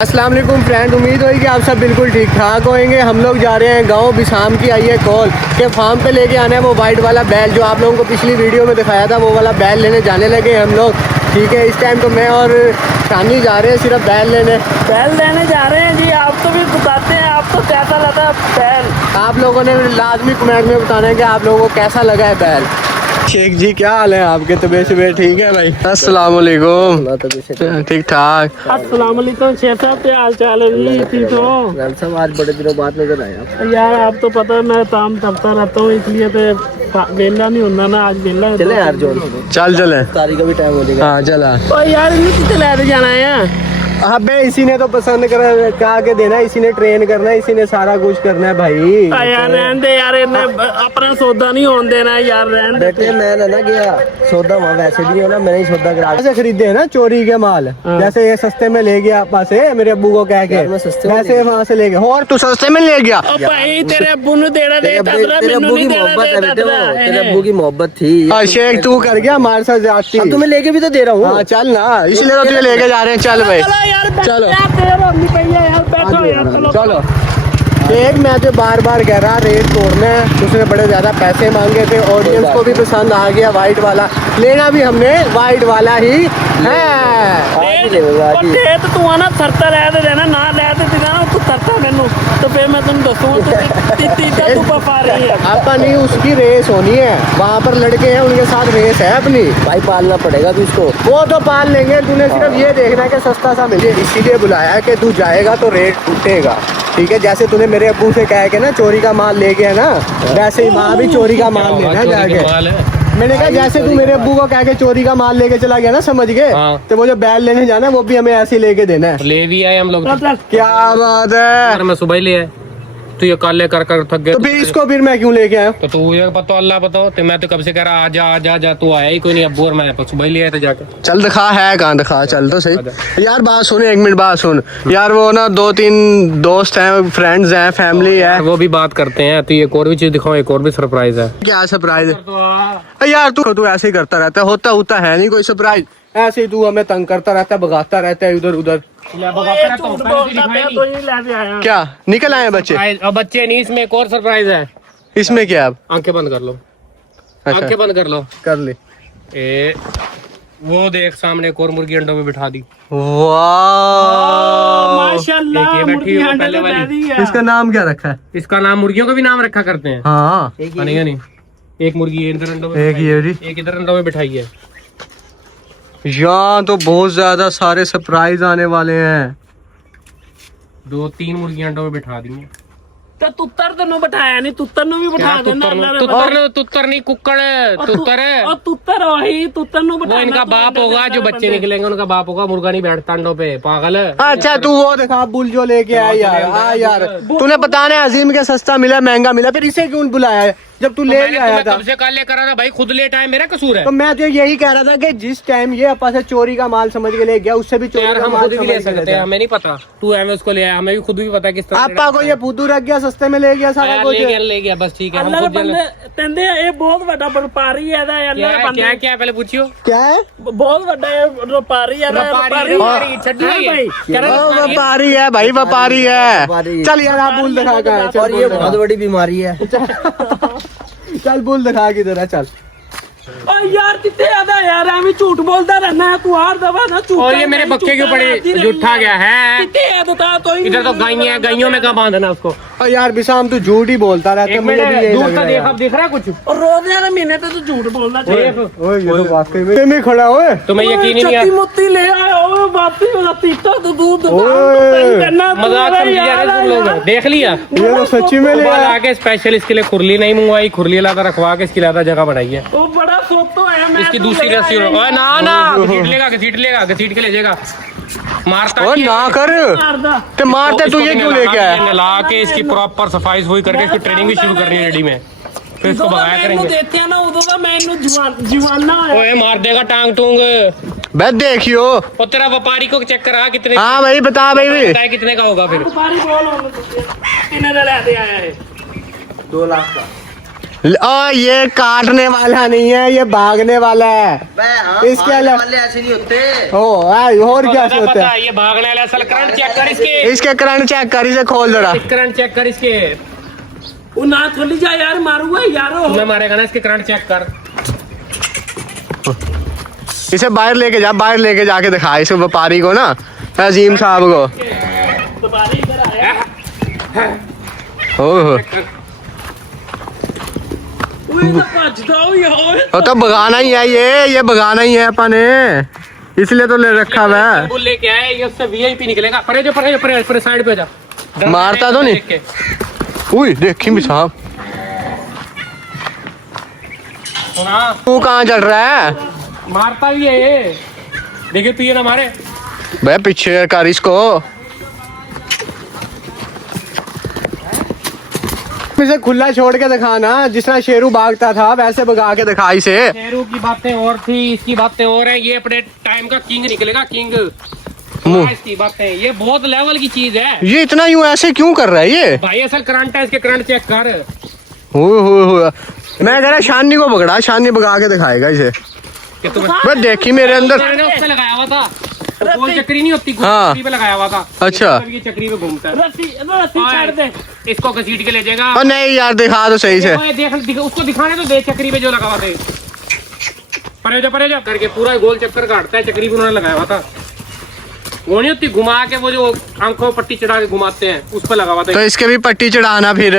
अस्सलाम वालेकुम फ्रेंड, उम्मीद होगी कि आप सब बिल्कुल ठीक ठाक होंगे। हम लोग जा रहे हैं गांव बिशाम की आई है कॉल के फार्म पे लेके आना है वो वाइट वाला बैल जो आप लोगों को पिछली वीडियो में दिखाया था, वो वाला बैल लेने जाने लगे हम लोग। ठीक है, इस टाइम तो मैं और शानी जा रहे हैं सिर्फ बैल लेने जा रहे हैं जी। आप तो भी बताते हैं आपको कैसा लगा बैल। आप लोगों ने लाजमी कमेंट में बताना है कि आप लोगों को कैसा लगा है बैल। शेख जी क्या हाल है आपके? तबीयत ठीक है भाई? अस्सलाम वालेकुम। ठीक ठाक। अस्सलाम वालेकुम शेख साहब, क्या हाल चाल है जी? ठीक हो सब आज बड़े दिनों बाद नजर आए यार? आप तो पता है मैं काम करता रहता हूँ, इसलिए तो वेला नहीं होता ना। आज वेला चले यार जो चले तारीख का भी टाइम हो जाएगा। हाँ चला यार, इन्हें कितने लेके जाना है? अबे इसी ने तो पसंद कर के देना, इसी ने ट्रेन करना, इसी ने सारा कुछ करना है भाई। यार रहने दे यार, इन्हें अपना सौदा नहीं होने देना यार। रहने बेटे मैं ना गया सौदा वहाँ वैसे भी है ना, मैंने ही सौदा करा ऐसे खरीदे है ना चोरी के माल। जैसे ये सस्ते में ले गया आपा से मेरे अब्बू को कह के, वैसे वहाँ से ले गया। और तू सस्ते में ले गया भाई? तेरे अब्बू ने देना दे, तेरे अब्बू की मोहब्बत है बेटे, वो तेरे अब्बू की मोहब्बत थी। शेख तू कर गया हमारे साथ ज्यादती। तुम्हें लेके भी तो दे रहा हूँ। हाँ चल ना, इसलिए तो तुझे लेके जा रहे हैं। चल भाई चलो चलो। एक मैं तो बार बार कह रहा रेट तोड़ना है, उसने बड़े ज्यादा पैसे मांगे थे। ऑडियंस को भी पसंद आ गया वाइट वाला, लेना भी हमने वाइट वाला ही है। तू आना सरता ले देना ना, ले देना तू सरता मैनू तो फिर मैं तुम दसूंगा तू पा रही है। आपका नहीं, उसकी रेस होनी है, वहाँ पर लड़के हैं उनके साथ रेस है अपनी। भाई पालना पड़ेगा तू इसको। वो तो पाल लेंगे, तूने सिर्फ ये देखना है कि सस्ता सा मिले। इसीलिए बुलाया है कि तू जाएगा तो रेट टूटेगा। ठीक है, जैसे तूने मेरे अब्बू से कहा कि ना चोरी का माल ले गया ना, वैसे ही वहाँ भी चोरी का माल लेना जाके। मैंने कहा जैसे तू मेरे अब्बू को कह के चोरी का माल लेके चला गया ना, समझ गए? तो वो जो बैल लेने जाना वो भी हमें ऐसे ही लेके देना है। ले भी आए हम लोग। क्या बात है? मैं सुबह ही ले आए, तू ये काले कर थक गए। तो फिर इसको फिर मैं क्यों लेके आया? तो तू ये बताओ, अल्लाह बताओ। तो मैं तो कब से कह रहा आजा तू आया ही कोई नहीं। अब्बू और मैं सुबह ही ले आए थे जाके। चल दिखा है कहाँ, दिखा चल तो सही। यार बात सुन, एक मिनट बात सुन यार। वो ना 2-3 दोस्त हैं, फ्रेंड्स हैं, फैमिली है, वो भी बात करते हैं। तो एक और भी चीज दिखाओ, एक और भी सरप्राइज है। क्या सरप्राइज है? यार तू ऐसे ही करता रहता है, होता है नहीं कोई सरप्राइज। ऐसे ही तू हमें तंग करता रहता है, भगाता रहता है इधर उधर। क्या निकल आए बच्चे? अब बच्चे नहीं, इसमें एक और सरप्राइज है। इसमें क्या? अब आंखें बंद कर लो। अच्छा। आंखें बंद कर लो। कर ले। वो देख सामने एक और मुर्गी अंडों में बिठा दी। वाह माशाल्लाह, ये बैठी मुर्गी है अंडे पहले तो वाली। पैदी है। इसका नाम क्या रखा है? इसका नाम मुर्गियों का भी नाम रखा करते हैं। हाँ नहीं एक मुर्गी इधर अंडों में, एक इधर अंडों में बिठाई है। यहाँ तो बहुत ज्यादा सारे सरप्राइज आने वाले हैं। 2-3 मुर्गियां अंडों में बिठा दी हैं। तो तुत्तर तेनों बिठाया नहीं, तुत्तर नु भी बिठा देना। तुत्तर नहीं, कुक्कड़ है। तुत्तर है और तुत्तर वही तुत्तर नु बिठा। वो इनका बाप होगा, जो बच्चे निकलेंगे उनका बाप होगा। मुर्गा नहीं बैठता अंडों पे, पागल है। अच्छा तू वो दिखा बुल जो लेके आया यार। हाँ यार तूने बताना है अजीम के सस्ता मिला महंगा मिला, फिर इसे क्यों बुलाया है जब तू ले आया था? कब से कल ले करा था भाई, खुद लेट आए, मेरा कसूर है। तो मैं तो यही कह रहा था कि जिस टाइम ये अपा से चोरी का माल समझ के ले गया, उससे भी चोरी का हम माल खुद भी ले सकते हैं, हमें नहीं पता। तू हमें उसको ले आया, हमें भी खुद भी पता किस तरह। आपा को ये फूदू रख गया, सस्ते में ले गया सारा कुछ। ले गया बस, ठीक है। अल्लाह दे बंदे तेंदे ये बहुत बड़ा व्यापारी है दा। अल्लाह दे बंदे क्या पहले पूछियो क्या है? बहुत बड़ा व्यापारी है। व्यापारी है भाई, व्यापारी है। चल यार आप बुल दिखा कर। और ये बहुत बड़ी बीमारी है। चल बुल दिखा किधर है? चल यार कितने ज्यादा यार, हमें झूठ बोलता रहना है तू हर दफा ना। झूठ और ये मेरे बक्के के ऊपर जुट्ठा गया है। इधर तो गायें हैं, गायों में कहाँ बांधना उसको? और यार बिशाम तू झूठ ही बोलता रहता है। मुझे भी यही लग रहा है। देख, अब दिख रहा है कुछ? और रोज यार महीने तो झूठ बोलना चाहिए। ओए ये तो वाकई में खड़ा हुए। तुम्हें यकीन ही नहीं है? मोती ले आए ओ वापसी वाला तो दूध मजाक समझ जा रहे तुम लोग। देख लिया, ये तो सच्ची में ले आया। आके स्पेशल इसके लिए खुरली नहीं मंगवाई, खुरली लाता रखवा के इसकी लाता जगह बनाई है। वो बड़ा सोतो है। मैं इसकी दूसरी रस्सी ना घसीट के ले जाएगा। मारता और ना कर ते मारते तू ये क्यों लेके आया? नला के इसकी प्रॉपर सफाई हुई करके इसकी ट्रेनिंग भी शुरू करनी है रेडी में, फिर इसको भगाया करेंगे। देते हैं ना उधर का मैं इन्हें जीवाना है। ओए मार देगा टांग टूंग। बस देखियो और तेरा व्यापारी को चेक करा कितने। हाँ भाई बता भाई कितने का होगा फिर? व्यापारी बोल कितने ले आया है? 2 लाख का। ये काटने वाला नहीं है, ये भागने वाला है। इसके अलावा ऐसे नहीं होते। और क्या पता होता है? ये भागने वाला असल करंट चेक कर इसके। इसके करंट चेक कर, इसे खोल जरा। करंट चेक कर इसके। वो ना खोली जा यार, मारूंगा यारो। मैं मारेगा ना, इसके करंट चेक कर। इसे बाहर लेके जा, बाहर लेके जाके दिखा इस व्यापारी को ना, अजीम साहब को। दोबारा इधर आया। ओह तो भगाना ही है, ये भगाना ही है अपन ने, इसलिए तो ले रखा हुआ है। बुल लेके आए, ये उससे वीआईपी निकलेगा। परे साइड पे जा। मारता तो नहीं? उई देखी भी साहब, सुना तू कहाँ चल रहा है? मारता भी है ये, देखिए तू ये ना मारे। भाई पीछे कर इसको। इसे खुला छोड़ के दिखाना, जिस तरह शेरू भागता था वैसे भगा के दिखा इसे। शेरू की बातें और थी, इसकी बातें और है। ये अपने टाइम का किंग निकलेगा, किंग। इसकी बातें, ये बहुत लेवल की चीज है। ये इतना यूं ऐसे क्यों कर रहा है ये? भाई असल करंट है, इसके करंट चेक कर। हो मैं कह रहा शानी को पकड़ा, शानी भगा के दिखाएगा इसे। कि तुम मैं देखी मेरे अंदर। मैंने उससे लगाया हुआ था, गोल चक्री नहीं होती, हाँ। चक्री पे लगाया हुआ था। अच्छा। ये चक्री पे घूमता है। रस्सी छाड़ दे। इसको घसीट के ले जाएगा। और नहीं यार, दिखा तो सही से। उसको दिखाने तो दे, चक्री पे जो लगा हुआ था। परे जा करके पूरा गोल चक्कर काटता है, चक्री पे उन्होंने लगाया हुआ था। वो नहीं होती घुमा के, वो जो आंखों पट्टी चढ़ा के घुमाते हैं, उस पर लगा हुआ था। तो इसके भी पट्टी चढ़ाना फिर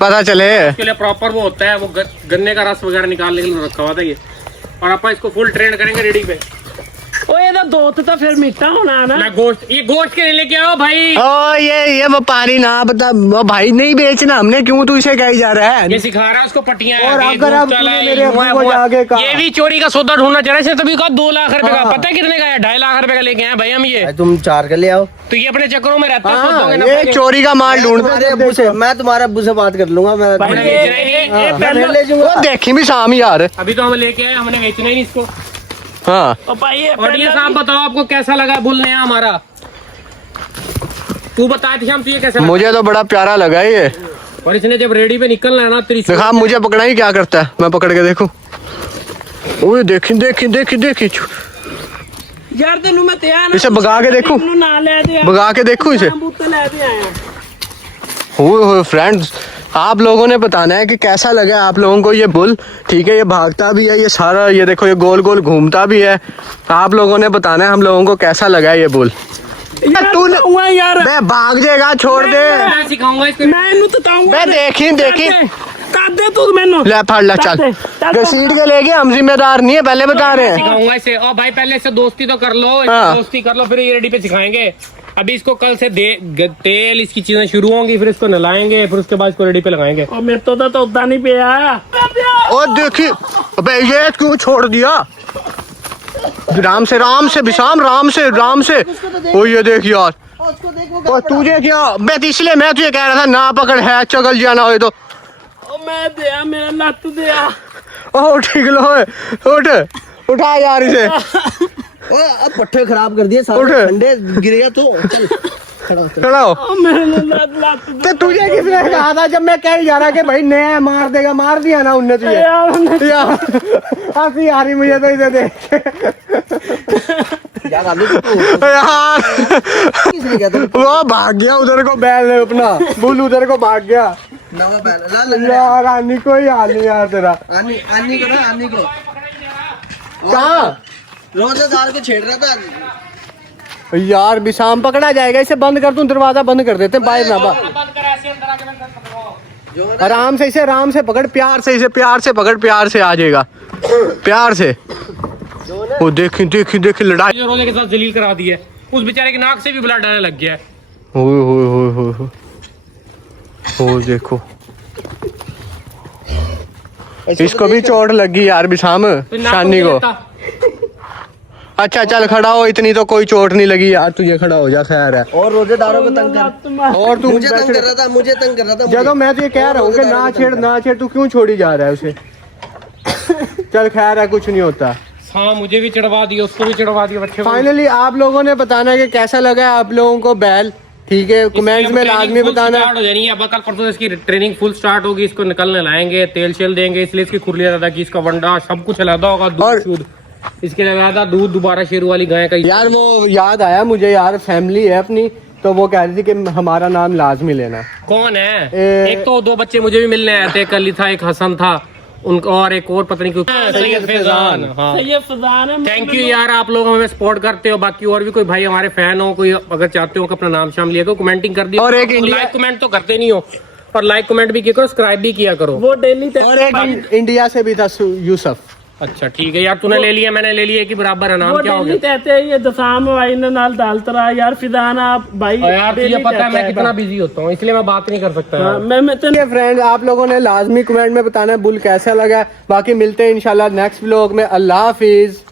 पता चले। इसके लिए प्रॉपर वो होता है, वो गन्ने का रस वगैरह निकालने के लिए रखा हुआ था ये। और अपन इसको फुल ट्रेन करेंगे रेडी पे। ओए ना दोस्त तो फिर मीठा होना है ना। मैं गोश्त, ये गोश्त के लिए लेके आओ भाई। ओ ये व्यापारी ना बता, वो भाई नहीं बेचना हमने, क्यों तू इसे कही जा रहा है? ये सिखा रहा है उसको पट्टियां। और ये अगर अब गोश्त तूने वाला है, मेरे वो है, अब्बू को वो है। जाके कहा- ये भी चोरी का सौदा ढूंढना चाह रहे थे, तभी कहा 2 लाख रुपए का। हाँ। पता है कितने का है? 2.5 लाख रुपए का लेके आए भाई हम ये। तुम 4 के ले आओ। तो ये अपने चक्करों में रहता है, हाँ, सोचोगे ना ये पहले। चोरी का माल ढूंढते मैं तुम्हारे अब्बू से बात कर लूंगा। मैं हमने बेचना ही नहीं। मैं ले जाऊंगा। वो देखी भी शाम यार। अभी तो हम लेके आए, हमने बेचना ही नहीं इसको। हाँ ओ भाई ये और ये साहब बताओ, आपको कैसा लगा बुल नया हमारा? तू बता थे हम, तुझे कैसा लगा? मुझे तो बड़ा प्यारा लगा ये। और इसने जब रेडी पे निकलना है ना, तेरी देखा मुझे पकड़ा ही क्या करता है, मैं पकड़ के देखूं। ओए देखी देखी देखी देखी, यार तेनू मैं तैयार इसे भगा के देखूं, ना ले दे। भगा के देखूं इसे। बूते ले दे आया। ओए फ्रेंड्स, आप लोगों ने बताना है कि कैसा लगा आप लोगों को ये बुल। ठीक है, ये भागता भी है, ये सारा ये देखो, ये गोल गोल घूमता भी है। आप लोगों ने बताना है हम लोगों को कैसा लगा ये बुल। तू यार बे भाग जाएगा, छोड़ दे। मैं सिखाऊंगा इसको। मैं इन्हू बताऊंगा। बे देखी देखी, कर दे तू मैनू। ले फाड़ ला, चल घसीट के लेके, हम जिम्मेदार नहीं है, पहले बता रहे हैं। सिखाऊंगा इसे। और भाई पहले इससे दोस्ती तो कर लो, इससे हाँ। दोस्ती कर लो, फिर ये रेडी पे सिखाएंगे। अभी इसको कल से तेल, इसकी चीजें शुरू होंगी, फिर इसको नहलाएंगे, फिर उसके बाद इसको रेडी पे लगाएंगे। और मेरे तो उदा नहीं पिया। और देखी, अबे ये क्यों छोड़ दिया? राम से विशाम, राम से। ओ ये देख यार, और तुझे क्या बे, इसलिए मैं तुझे कह रहा था ना पकड़ है, चगल जाना हो तो। मैं दिया, मेरा लत दिया। ओ ठीक लो, उठ उठा यार इसे। अब पट्टे खराब कर दिए उठ। सारे, ठंडे गिर गया तो चल खड़ा हो। मेरे लत तो तुझे किसने कहा था जब मैं कह ही जा रहा कि भाई नया मार देगा? मार दिया ना उनने तुझे यार। हंसी आ रही मुझे तो इसे देख यार। आलू यार। किसने किया था? वो भाग गया उधर को, बैल ने अपना बुल उधर को भाग गया नवा पहन ला लग रहा यार। आनी कोई हाल नहीं यार तेरा। है। आनी को ना, आनी को कहाँ रोजेदार को छेड़ रहा था। यार? विशाम पकड़ा जाएगा, इसे बंद कर दूं, दरवाजा बंद कर देते, बाहर ना बा। बंद कर, ऐसे अंदर आके बंद कर दो। आराम से इसे, आराम से पकड़, प्यार से इसे, प्यार से पकड़, प्यार से आ जाएगा, प्यार से। वो देखी देखी देखी लड़ाई। जो रोजे के साथ जलील करा दी है, उस बेचारे की नाक से भी ब्लड आने लग गया है। हो वो देखो, इसको भी चोट लगी यार विशाम, फिर नाक शानी को। देता। अच्छा चल खड़ा हो, इतनी तो कोई चोट नहीं लगी यार, तुझे खड़ा हो जा, खैर है। और रोजेदारों को तंग कर, और तू मुझे तंग कर रहा था, मुझे तंग कर रहा था। जब मैं तुझे कह रहा हूँ कि ना छेड़, तू क्यों छोड़ी जा रहा है उसे? चल खैर है, कुछ नहीं होता। हाँ, मुझे भी चढ़वा दिया, उसको भी चढ़वा दिया बच्चे को। फाइनली आप लोगों ने बताना है कि कैसा लगा आप लोगों को बैल। ठीक है, कमेंट्स में लाजमी बताना। स्टार्ट हो जानी है, अब कल परसों इसकी ट्रेनिंग फुल स्टार्ट होगी, इसको निकलने लाएंगे, तेल शेल देंगे, इसलिए इसकी खुरलियां ज्यादा की, इसका वंडा सब कुछ अलहदा होगा, और- दूध शुद्ध इसके अलहदा दूध, दोबारा शेरू वाली गाय का। यार वो याद आया मुझे यार, फैमिली है अपनी, तो वो कह रही थी कि हमारा नाम लाजमी लेना। कौन है? एक तो 2 बच्चे मुझे भी मिलने आए थे, एक अली था, एक हसन था, उनका और एक और पता नहीं क्यों, सैयद फैजान। हाँ, सैयद फैजान है। थैंक यू यार, आप लोग हमें सपोर्ट करते हो। बाकी और भी कोई भाई हमारे फैन हो, कोई अगर चाहते हो कि अपना नाम शाम लिया करो, कमेंटिंग कर दिया। और एक इंडिया- लाइक कमेंट तो करते नहीं हो, और लाइक कमेंट भी किया करो, सब्सक्राइब भी किया करो। वो डेली और एक इंडिया से भी था यूसुफ। अच्छा ठीक है यार, तूने ले लिया, मैंने ले लिया, कि बराबर है। नाम वो क्या हो डेली गया? कहते हैं ये दसाम भाई ने नाल डालता रहा यार, फिदाना भाई। और यार तुझे daily पता है मैं कहता कितना बिजी होता हूँ, इसलिए मैं बात नहीं कर सकता हाँ, यार। मैं तो फ्रेंड, आप लोगों ने लाजमी कमेंट में बताना है बुल कैसा लगा। बाकी मिलते हैं इंशाल्लाह नेक्स्ट व्लॉग में। अल्लाह हाफिज।